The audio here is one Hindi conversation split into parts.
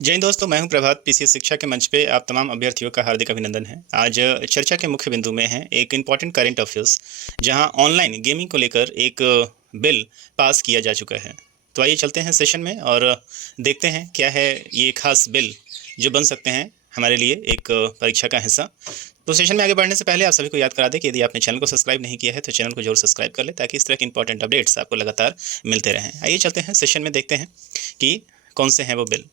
जय हिंद दोस्तों, मैं हूं प्रभात। पीसीएस शिक्षा के मंच पे आप तमाम अभ्यर्थियों का हार्दिक अभिनंदन है। आज चर्चा के मुख्य बिंदु में है एक इम्पॉर्टेंट करंट अफेयर्स, जहां ऑनलाइन गेमिंग को लेकर एक बिल पास किया जा चुका है। तो आइए चलते हैं सेशन में और देखते हैं क्या है ये खास बिल जो बन सकते हैं हमारे लिए एक परीक्षा का हिस्सा। तो सेशन में आगे बढ़ने से पहले आप सभी को याद करा दें कि यदि आपने चैनल को सब्सक्राइब नहीं किया है तो चैनल को जरूर सब्सक्राइब कर ले, ताकि इस तरह के इंपॉर्टेंट अपडेट्स आपको लगातार मिलते रहें। आइए चलते हैं सेशन में, देखते हैं कि कौन से हैं वो बिल।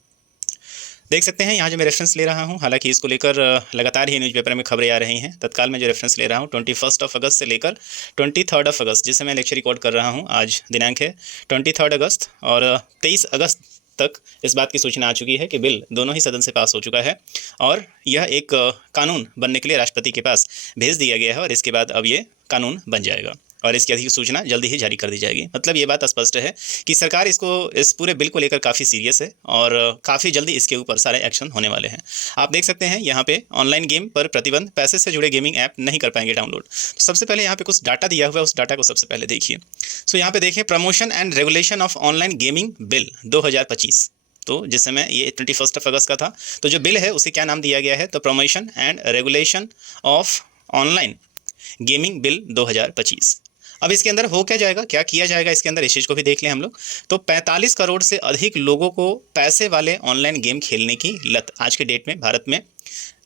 देख सकते हैं यहाँ जो मैं रेफरेंस ले रहा हूँ, हालांकि इसको लेकर लगातार ही न्यूज़पेपर में खबरें आ रही हैं। तत्काल में जो रेफरेंस ले रहा हूँ 21 अगस्त से लेकर 23 अगस्त, जिससे मैं लेक्चर रिकॉर्ड कर रहा हूँ, आज दिनांक है 23 अगस्त, और 23 अगस्त तक इस बात की सूचना आ चुकी है कि बिल दोनों ही सदन से पास हो चुका है और यह एक कानून बनने के लिए राष्ट्रपति के पास भेज दिया गया है और इसके बाद अब ये कानून बन जाएगा और इसकी अधिक सूचना जल्दी ही जारी कर दी जाएगी। मतलब ये बात स्पष्ट है कि सरकार इस पूरे बिल को लेकर काफ़ी सीरियस है और काफ़ी जल्दी इसके ऊपर सारे एक्शन होने वाले हैं। आप देख सकते हैं यहाँ पे ऑनलाइन गेम पर प्रतिबंध, पैसे से जुड़े गेमिंग ऐप नहीं कर पाएंगे डाउनलोड। तो सबसे पहले यहाँ पे कुछ डाटा दिया हुआ है, उस डाटा को सबसे पहले देखिए। सो यहाँ पे देखिए, promotion and regulation of online gaming bill 2025। तो जिस समय ये 21 अगस्त का था, तो जो बिल है उसे क्या नाम दिया गया है, तो promotion and regulation of online gaming bill 2025। अब इसके अंदर हो क्या जाएगा, क्या किया जाएगा इसके अंदर, इस चीज़ को भी देख लें हम लोग। तो 45 करोड़ से अधिक लोगों को पैसे वाले ऑनलाइन गेम खेलने की लत आज के डेट में भारत में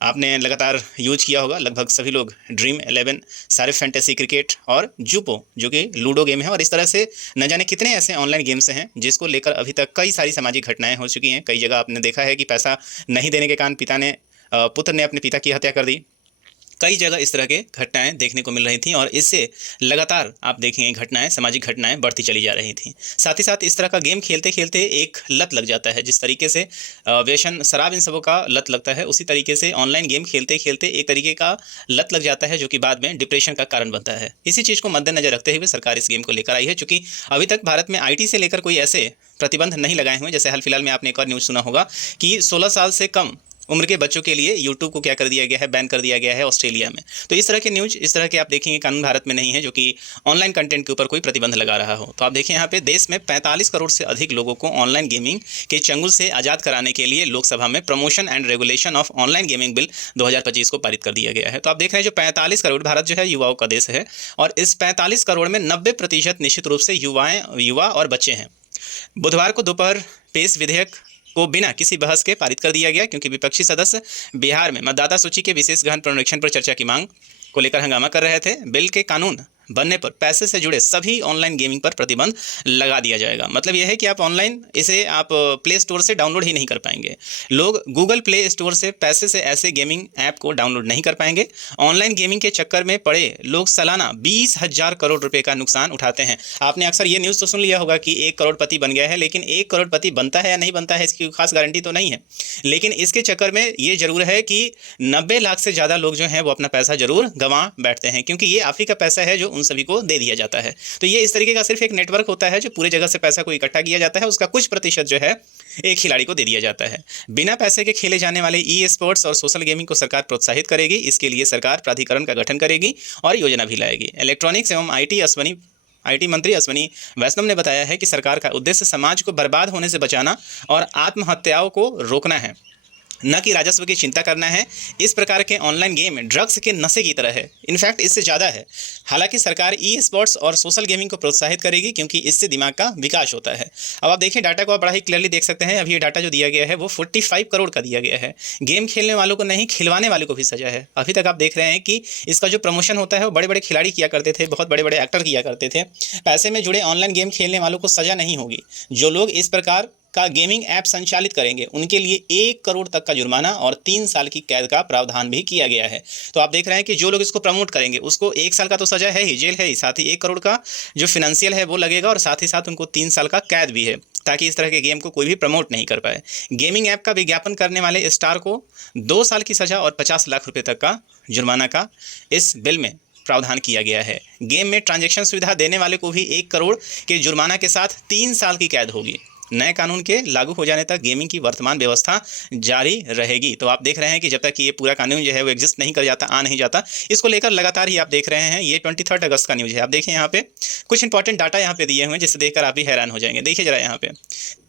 आपने लगातार यूज किया होगा। लगभग सभी लोग ड्रीम 11, सारे फैंटेसी क्रिकेट और जूपो जो कि लूडो गेम है, और इस तरह से न जाने कितने ऐसे ऑनलाइन गेम्स हैं जिसको लेकर अभी तक कई सारी सामाजिक घटनाएं हो चुकी हैं। कई जगह आपने देखा है कि पैसा नहीं देने के कारण पुत्र ने अपने पिता की हत्या कर दी। कई जगह इस तरह के घटनाएं देखने को मिल रही थी और इससे लगातार आप देखेंगे घटनाएं, सामाजिक घटनाएं बढ़ती चली जा रही थी। साथ ही साथ इस तरह का गेम खेलते खेलते एक लत लग जाता है। जिस तरीके से व्यसन, शराब, इन सबों का लत लगता है, उसी तरीके से ऑनलाइन गेम खेलते खेलते एक तरीके का लत लग जाता है, जो कि बाद में डिप्रेशन का कारण बनता है। इसी चीज़ को मद्देनजर रखते हुए सरकार इस गेम को लेकर आई है। चूँकि अभी तक भारत में आईटी से लेकर कोई ऐसे प्रतिबंध नहीं लगाए हुए। जैसे हाल फिलहाल में आपने एक और न्यूज़ सुना होगा कि 16 साल से कम उम्र के बच्चों के लिए यूट्यूब को क्या कर दिया गया है, बैन कर दिया गया है ऑस्ट्रेलिया में। तो इस तरह के न्यूज़, इस तरह के आप देखेंगे कानून भारत में नहीं है जो कि ऑनलाइन कंटेंट के ऊपर कोई प्रतिबंध लगा रहा हो। तो आप देखिए यहाँ पे देश में 45 करोड़ से अधिक लोगों को ऑनलाइन गेमिंग के चंगुल से आज़ाद कराने के लिए लोकसभा में promotion and regulation of online gaming bill 2025 को पारित कर दिया गया है। तो आप देख रहे हैं जो 45 करोड़, भारत जो है युवाओं का देश है और इस 45 करोड़ में 90% निश्चित रूप से युवा और बच्चे हैं। बुधवार को दोपहर पेश विधेयक को बिना किसी बहस के पारित कर दिया गया, क्योंकि विपक्षी सदस्य बिहार में मतदाता सूची के विशेष गहन पुनरीक्षण पर चर्चा की मांग को लेकर हंगामा कर रहे थे। बिल के कानून बनने पर पैसे से जुड़े सभी ऑनलाइन गेमिंग पर प्रतिबंध लगा दिया जाएगा। मतलब यह है कि आप ऑनलाइन इसे आप प्ले स्टोर से डाउनलोड ही नहीं कर पाएंगे। लोग गूगल प्ले स्टोर से पैसे से ऐसे गेमिंग ऐप को डाउनलोड नहीं कर पाएंगे। ऑनलाइन गेमिंग के चक्कर में पड़े लोग सालाना 20,000 करोड़ रुपए का नुकसान उठाते हैं। आपने अक्सर ये न्यूज़ तो सुन लिया होगा कि 1 करोड़पति बन गया है, लेकिन 1 करोड़पति बनता है या नहीं बनता है इसकी खास गारंटी तो नहीं है। लेकिन इसके चक्कर में ये जरूर है कि 90 लाख से ज़्यादा लोग जो हैं वो अपना पैसा जरूर गंवा बैठते हैं, क्योंकि ये आप ही का पैसा है जो उन सभी को दे दिया जाता है। तो ये इस तरीके का सिर्फ एक नेटवर्क होता है जो पूरे जगह से पैसा को इकट्ठा किया जाता है, उसका कुछ प्रतिशत जो है एक खिलाड़ी को दे दिया जाता है। बिना पैसे के खेले जाने वाले ई स्पोर्ट्स और सोशल गेमिंग को सरकार प्रोत्साहित करेगी। इसके लिए सरकार प्राधिकरण का गठन करेगी और योजना भी लाएगी। इलेक्ट्रॉनिक्स एवं आईटी मंत्री अश्विनी वैष्णव ने बताया है कि सरकार का उद्देश्य समाज को बर्बाद होने से बचाना और आत्महत्याओं को रोकना है, न कि राजस्व की चिंता करना है। इस प्रकार के ऑनलाइन गेम ड्रग्स के नशे की तरह है, इनफैक्ट इससे ज़्यादा है। हालांकि सरकार ई स्पोर्ट्स और सोशल गेमिंग को प्रोत्साहित करेगी, क्योंकि इससे दिमाग का विकास होता है। अब आप देखिए डाटा को, आप बड़ा ही क्लियरली देख सकते हैं। अभी ये डाटा जो दिया गया है वो 45 करोड़ का दिया गया है। गेम खेलने वालों को नहीं, खिलवाने वालों को भी सजा है। अभी तक आप देख रहे हैं कि इसका जो प्रमोशन होता है वो बड़े बड़े खिलाड़ी किया करते थे, बहुत बड़े बड़े एक्टर किया करते थे। पैसे में जुड़े ऑनलाइन गेम खेलने वालों को सजा नहीं होगी। जो लोग इस प्रकार का गेमिंग ऐप संचालित करेंगे उनके लिए 1 करोड़ तक का जुर्माना और 3 साल की कैद का प्रावधान भी किया गया है। तो आप देख रहे हैं कि जो लोग इसको प्रमोट करेंगे उसको 1 साल का तो सजा है ही, जेल है ही, साथ ही 1 करोड़ का जो फिनेंशियल है वो लगेगा और साथ ही साथ उनको 3 साल का कैद भी है, ताकि इस तरह के गेम को कोई भी प्रमोट नहीं कर पाए। गेमिंग ऐप का विज्ञापन करने वाले स्टार को 2 साल की सजा और 50 लाख रुपये तक का जुर्माना का इस बिल में प्रावधान किया गया है। गेम में ट्रांजैक्शन सुविधा देने वाले को भी 1 करोड़ के जुर्माना के साथ 3 साल की कैद होगी। नए कानून के लागू हो जाने तक गेमिंग की वर्तमान व्यवस्था जारी रहेगी। तो आप देख रहे हैं कि जब तक ये पूरा कानून जो है वो एग्जिस्ट नहीं कर जाता, आ नहीं जाता, इसको लेकर लगातार ही आप देख रहे हैं। ये 23 अगस्त का न्यूज़ है। आप देखिए यहाँ पे कुछ इंपॉर्टेंट डाटा यहाँ पे दिए हुए हैं जिससे देखकर आप भी हैरान हो जाएंगे। देखिए जरा यहाँ पे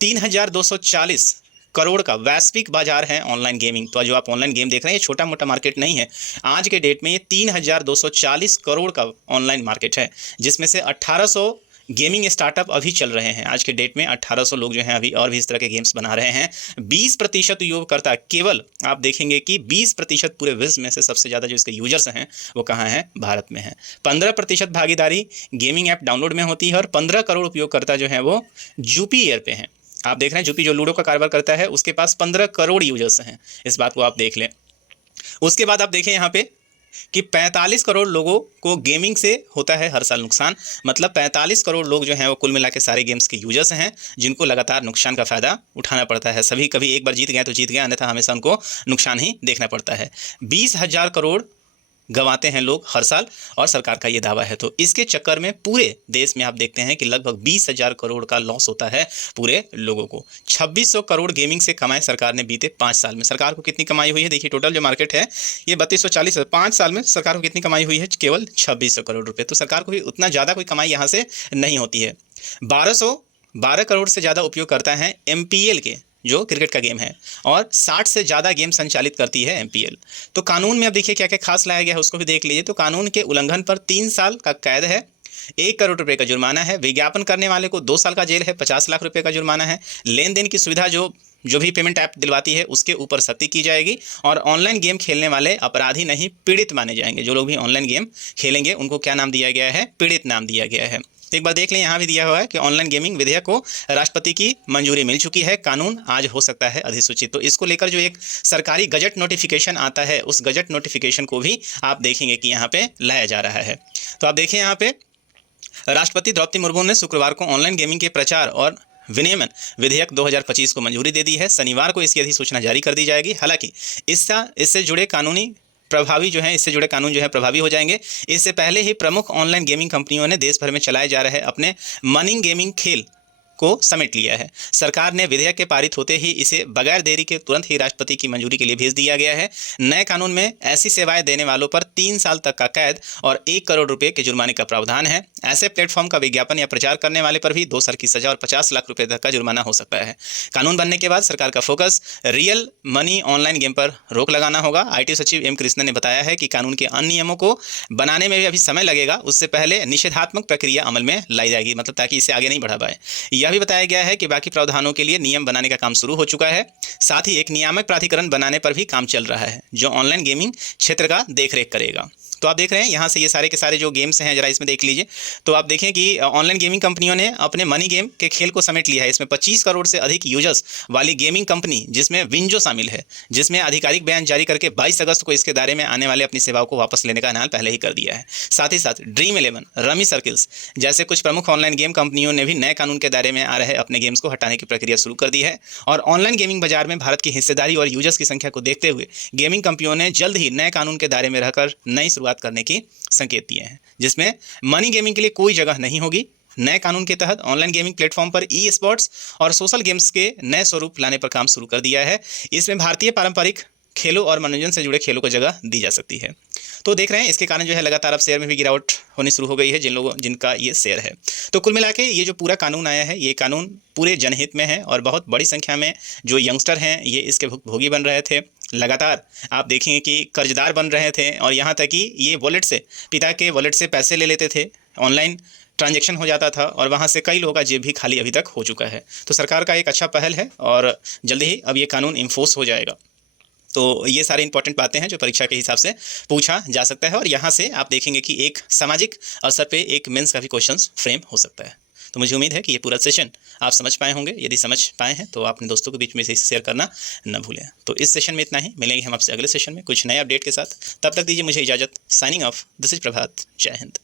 3,240 करोड़ का वैश्विक बाजार है ऑनलाइन गेमिंग। तो जो आप ऑनलाइन गेम देख रहे हैं ये छोटा मोटा मार्केट नहीं है। आज के डेट में ये 3,240 करोड़ का ऑनलाइन मार्केट है, जिसमें से 1800 गेमिंग स्टार्टअप अभी चल रहे हैं। आज के डेट में 1800 लोग जो हैं अभी और भी इस तरह के गेम्स बना रहे हैं। 20% उपयोगकर्ता, केवल आप देखेंगे कि 20% पूरे विश्व में से सबसे ज़्यादा जो इसके यूजर्स हैं वो कहाँ हैं, भारत में हैं। 15% भागीदारी गेमिंग ऐप डाउनलोड में होती है और 15 करोड़ उपयोगकर्ता जो हैं वो जूपी एयर पे हैं। आप देख रहे हैं जूपी जो लूडो का कारोबार करता है उसके पास 15 करोड़ यूजर्स हैं। इस बात को आप देख लें। उसके बाद आप देखें यहाँ पे कि 45 करोड़ लोगों को गेमिंग से होता है हर साल नुकसान। मतलब 45 करोड़ लोग जो हैं वो कुल मिला के सारे गेम्स के यूजर्स हैं, जिनको लगातार नुकसान का फ़ायदा उठाना पड़ता है। सभी कभी एक बार जीत गए तो जीत गए, अन्यथा हमेशा उनको नुकसान ही देखना पड़ता है। 20,000 करोड़ गंवाते हैं लोग हर साल और सरकार का ये दावा है। तो इसके चक्कर में पूरे देश में आप देखते हैं कि लगभग 20,000 करोड़ का लॉस होता है पूरे लोगों को। 2600 करोड़ गेमिंग से कमाए सरकार ने बीते 5 साल में। सरकार को कितनी कमाई हुई है, देखिए टोटल जो मार्केट है ये 3240 है। 5 साल में सरकार को कितनी कमाई हुई है, केवल 2600 करोड़ रुपये। तो सरकार को भी उतना ज़्यादा कोई कमाई यहाँ से नहीं होती है। 1212 करोड़ से ज़्यादा उपयोग करता है MPL के, जो क्रिकेट का गेम है, और 60 से ज़्यादा गेम संचालित करती है MPL। तो कानून में अब देखिए क्या क्या खास लाया गया है, उसको भी देख लीजिए। तो कानून के उल्लंघन पर 3 साल का कैद है, 1 करोड़ रुपए का जुर्माना है, विज्ञापन करने वाले को 2 साल का जेल है, 50 लाख रुपए का जुर्माना है। लेन देन की सुविधा जो भी पेमेंट ऐप दिलवाती है उसके ऊपर सख्ती की जाएगी, और ऑनलाइन गेम खेलने वाले अपराधी नहीं पीड़ित माने जाएंगे। जो लोग भी ऑनलाइन गेम खेलेंगे उनको क्या नाम दिया गया है, पीड़ित नाम दिया गया है। तो एक बार देख लें, यहाँ भी दिया हुआ है कि ऑनलाइन गेमिंग विधेयक को राष्ट्रपति की मंजूरी मिल चुकी है, कानून आज हो सकता है अधिसूचित। तो इसको लेकर जो एक सरकारी गजट नोटिफिकेशन आता है, उस गजट नोटिफिकेशन को भी आप देखेंगे कि यहाँ पे लाया जा रहा है। तो आप देखिए यहाँ पे राष्ट्रपति द्रौपदी मुर्मू ने शुक्रवार को ऑनलाइन गेमिंग के प्रचार और विनियमन विधेयक 2025 को मंजूरी दे दी है। शनिवार को इसकी अधिसूचना जारी कर दी जाएगी। हालांकि इससे जुड़े कानून जो है प्रभावी हो जाएंगे। इससे पहले ही प्रमुख ऑनलाइन गेमिंग कंपनियों ने देश भर में चलाए जा रहे अपने मनी गेमिंग खेल को समेट लिया है। सरकार ने विधेयक के पारित होते ही इसे बगैर देरी के तुरंत ही राष्ट्रपति की मंजूरी के लिए भेज दिया गया है। नए कानून में ऐसी सेवाएं देने वालों पर 3 साल तक का कैद और 1 करोड़ रुपए के जुर्माने का प्रावधान है। ऐसे प्लेटफॉर्म का विज्ञापन या प्रचार करने वाले पर भी 2 साल की सजा और 50 लाख रुपए तक का जुर्माना हो सकता है। कानून बनने के बाद सरकार का focus real money online game पर रोक लगाना होगा। IT सचिव M कृष्णन ने बताया है कि कानून के अन्य नियमों को बनाने में भी अभी समय लगेगा। उससे पहले निषेधात्मक प्रक्रिया अमल में लाई जाएगी, मतलब ताकि इसे आगे नहीं बढ़ा पाए। यह भी बताया गया है कि बाकी प्रावधानों के लिए नियम बनाने का काम शुरू हो चुका है। साथ ही एक नियामक प्राधिकरण बनाने पर भी काम चल रहा है, जो ऑनलाइन गेमिंग क्षेत्र का देखरेख करेगा। तो आप देख रहे हैं यहाँ से ये सारे के सारे जो गेम्स हैं, जरा इसमें देख लीजिए। तो आप देखें कि ऑनलाइन गेमिंग कंपनियों ने अपने मनी गेम के खेल को समेट लिया है। इसमें 25 करोड़ से अधिक यूजर्स वाली गेमिंग कंपनी, जिसमें विंजो शामिल है, जिसमें आधिकारिक बयान जारी करके 22 अगस्त को इसके दायरे में आने वाले अपनी सेवाओं को वापस लेने का ऐलान पहले ही कर दिया है। साथ ही साथ ड्रीम 11, रमी सर्किल्स जैसे कुछ प्रमुख ऑनलाइन गेम कंपनियों ने भी नए कानून के दायरे में आ रहे अपने गेम्स को हटाने की प्रक्रिया शुरू कर दी है। और ऑनलाइन गेमिंग बाजार में भारत की हिस्सेदारी और यूजर्स की संख्या को देखते हुए गेमिंग कंपनियों ने जल्द ही नए कानून के दायरे में रहकर नई शुरुआत करने की संकेत दिए हैं, जिसमें मनी गेमिंग के लिए कोई जगह नहीं होगी। नए कानून के तहत ऑनलाइन गेमिंग प्लेटफॉर्म पर ई-स्पोर्ट्स और सोशल गेम्स के नए स्वरूप लाने पर काम शुरू कर दिया है। इसमें भारतीय पारंपरिक खेलों और मनोरंजन से जुड़े खेलों को जगह दी जा सकती है। तो देख रहे हैं इसके कारण जो है लगातार अब शेयर में भी गिरावट होनी शुरू हो गई है जिनका ये शेयर है। तो कुल मिला के ये जो पूरा कानून आया है, ये कानून पूरे जनहित में है और बहुत बड़ी संख्या में जो यंगस्टर हैं ये इसके भुक्तभोगी बन रहे थे। लगातार आप देखेंगे कि कर्जदार बन रहे थे, और यहाँ तक कि ये वॉलेट से, पिता के वॉलेट से पैसे ले लेते थे, ऑनलाइन ट्रांजैक्शन हो जाता था और वहाँ से कई लोगों का जेब भी खाली अभी तक हो चुका है। तो सरकार का एक अच्छा पहल है और जल्दी ही अब ये कानून इन्फोर्स हो जाएगा। तो ये सारी इंपॉर्टेंट बातें हैं जो परीक्षा के हिसाब से पूछा जा सकता है, और यहाँ से आप देखेंगे कि एक सामाजिक अवसर पे एक मेंस का भी क्वेश्चन फ्रेम हो सकता है। तो मुझे उम्मीद है कि ये पूरा सेशन आप समझ पाए होंगे। यदि समझ पाए हैं तो अपने दोस्तों के बीच में इसे शेयर करना न भूलें। तो इस सेशन में इतना ही, मिलेंगे हम आपसे अगले सेशन में कुछ नए अपडेट के साथ। तब तक दीजिए मुझे इजाज़त। साइनिंग ऑफ, दिस इज प्रभात। जय हिंद।